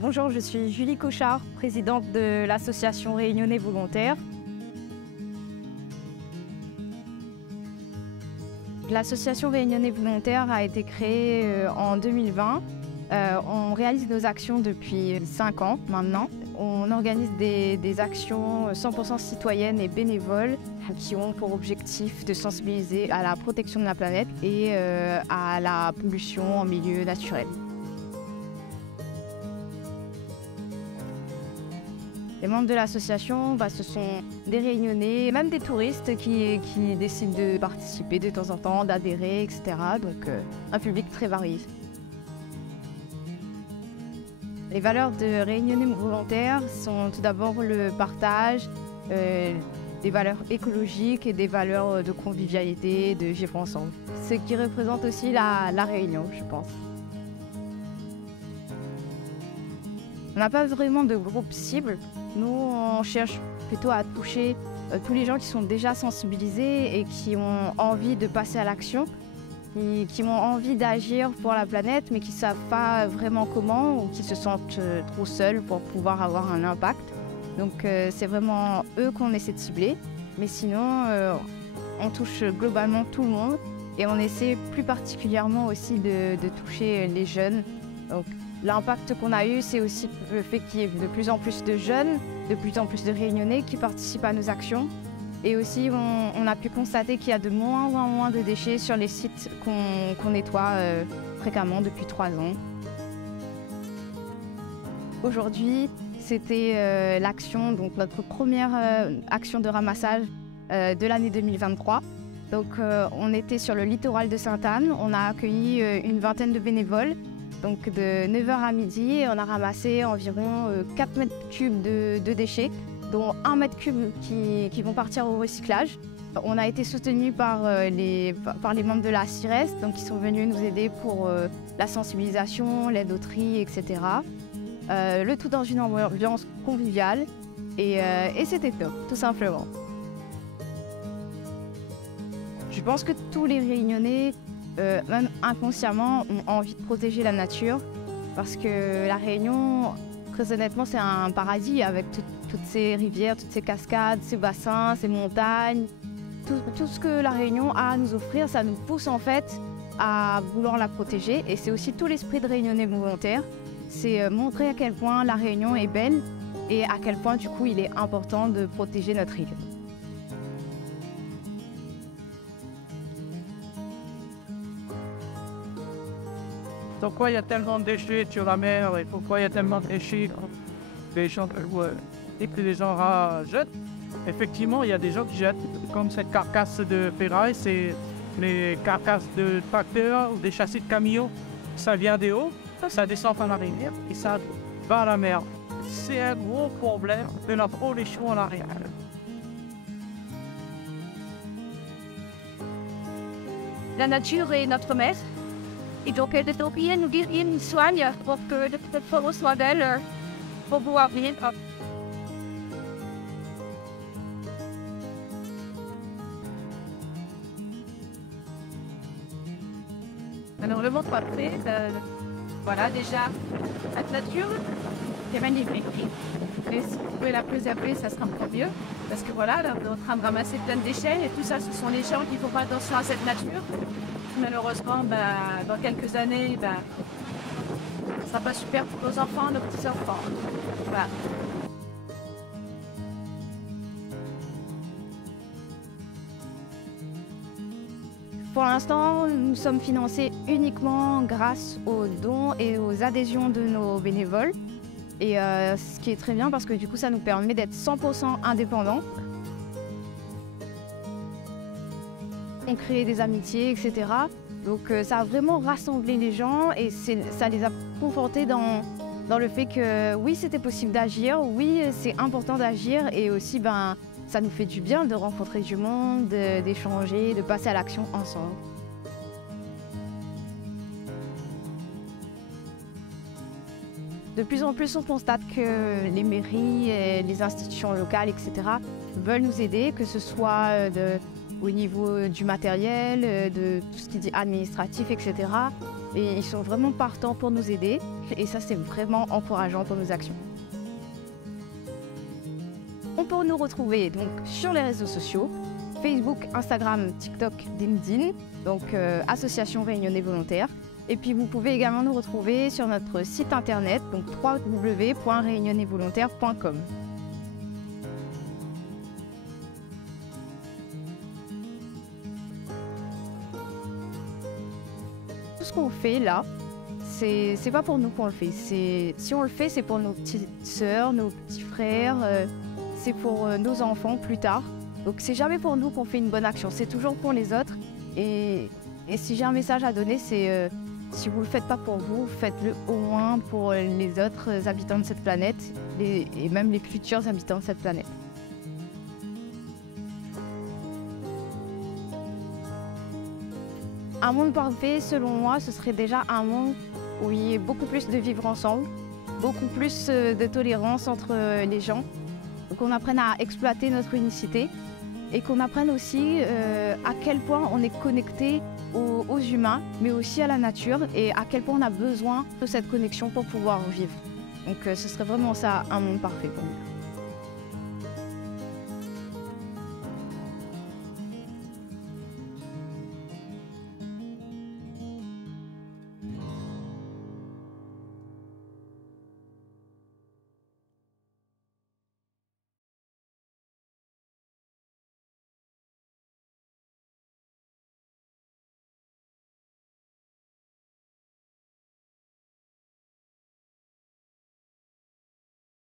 Bonjour, je suis Julie Cochard, présidente de l'association Réunionnais Volontaires. L'association Réunionnais Volontaires a été créée en 2020. On réalise nos actions depuis 5 ans maintenant. On organise des actions 100% citoyennes et bénévoles qui ont pour objectif de sensibiliser à la protection de la planète et à la pollution en milieu naturel. Les membres de l'association, ce sont des Réunionnais, même des touristes qui décident de participer de temps en temps, d'adhérer, etc. Donc un public très varié. Les valeurs de Réunionnais Volontaires sont tout d'abord le partage, des valeurs écologiques et des valeurs de convivialité, de vivre ensemble. Ce qui représente aussi la Réunion, je pense. On n'a pas vraiment de groupe cible. Nous, on cherche plutôt à toucher tous les gens qui sont déjà sensibilisés et qui ont envie de passer à l'action, qui ont envie d'agir pour la planète, mais qui ne savent pas vraiment comment ou qui se sentent trop seuls pour pouvoir avoir un impact. Donc c'est vraiment eux qu'on essaie de cibler. Mais sinon, on touche globalement tout le monde et on essaie plus particulièrement aussi de toucher les jeunes. Donc, l'impact qu'on a eu, c'est aussi le fait qu'il y ait de plus en plus de jeunes, de plus en plus de Réunionnais qui participent à nos actions. Et aussi, on a pu constater qu'il y a de moins en moins de déchets sur les sites qu'on nettoie fréquemment depuis 3 ans. Aujourd'hui, c'était l'action, donc notre première action de ramassage de l'année 2023. Donc, on était sur le littoral de Sainte-Anne. On a accueilli une vingtaine de bénévoles. Donc de 9h à midi, on a ramassé environ 4 mètres cubes de déchets, dont 1 mètre cube qui vont partir au recyclage. On a été soutenus par les membres de la CIRES, donc qui sont venus nous aider pour la sensibilisation, l'aide au tri, etc. Le tout dans une ambiance conviviale et c'était top, tout simplement. Je pense que tous les Réunionnais, même inconsciemment, ont envie de protéger la nature parce que la Réunion, très honnêtement, c'est un paradis avec toutes ces rivières, toutes ces cascades, ces bassins, ces montagnes. Tout ce que la Réunion a à nous offrir, ça nous pousse en fait à vouloir la protéger et c'est aussi tout l'esprit de Réunionnais Volontaires. C'est montrer à quel point la Réunion est belle et à quel point du coup il est important de protéger notre île. Pourquoi il y a tellement de déchets sur la mer et pourquoi il y a tellement de déchets que les gens jettent? Effectivement, il y a des gens qui jettent, comme cette carcasse de ferraille, c'est les carcasses de tracteurs ou des châssis de camions. Ça vient des hauts, ça descend par la rivière et ça va à la mer. C'est un gros problème de la pollution à la rivière. La nature est notre mère. Et donc, elle devrait nous guérir, nous soigne pour que nous prenions soin d'elle pour pouvoir vivre. Alors, le monde parfait, voilà déjà, la nature, c'est magnifique. Et si vous pouvez la préserver, ça sera encore mieux. Parce que voilà, là, on est en train de ramasser plein de déchets et tout ça, ce sont les gens qui font pas attention à cette nature. Malheureusement, dans quelques années, ce ne sera pas super pour nos enfants, nos petits-enfants. Voilà. Pour l'instant, nous sommes financés uniquement grâce aux dons et aux adhésions de nos bénévoles. Et ce qui est très bien parce que du coup, ça nous permet d'être 100% indépendants. On crée des amitiés, etc. Donc ça a vraiment rassemblé les gens et ça les a confortés dans le fait que oui, c'était possible d'agir, oui, c'est important d'agir et aussi ça nous fait du bien de rencontrer du monde, d'échanger, de passer à l'action ensemble. De plus en plus, on constate que les mairies, et les institutions locales, etc. veulent nous aider, que ce soit au niveau du matériel, de tout ce qui est administratif, etc. et ils sont vraiment partants pour nous aider et ça c'est vraiment encourageant pour nos actions. On peut nous retrouver donc sur les réseaux sociaux, Facebook, Instagram, TikTok, LinkedIn, donc Association Réunionnais Volontaires. Et puis vous pouvez également nous retrouver sur notre site internet, donc www.réunionnaivolontaires.com. Tout ce qu'on fait là, c'est pas pour nous qu'on le fait. Si on le fait, c'est pour nos petites sœurs, nos petits frères, c'est pour nos enfants plus tard. Donc c'est jamais pour nous qu'on fait une bonne action, c'est toujours pour les autres. Et si j'ai un message à donner, c'est si vous ne le faites pas pour vous, faites-le au moins pour les autres habitants de cette planète et même les futurs habitants de cette planète. Un monde parfait, selon moi, ce serait déjà un monde où il y ait beaucoup plus de vivre ensemble, beaucoup plus de tolérance entre les gens, qu'on apprenne à exploiter notre unicité et qu'on apprenne aussi à quel point on est connecté aux humains, mais aussi à la nature et à quel point on a besoin de cette connexion pour pouvoir vivre. Donc ce serait vraiment ça, un monde parfait pour nous.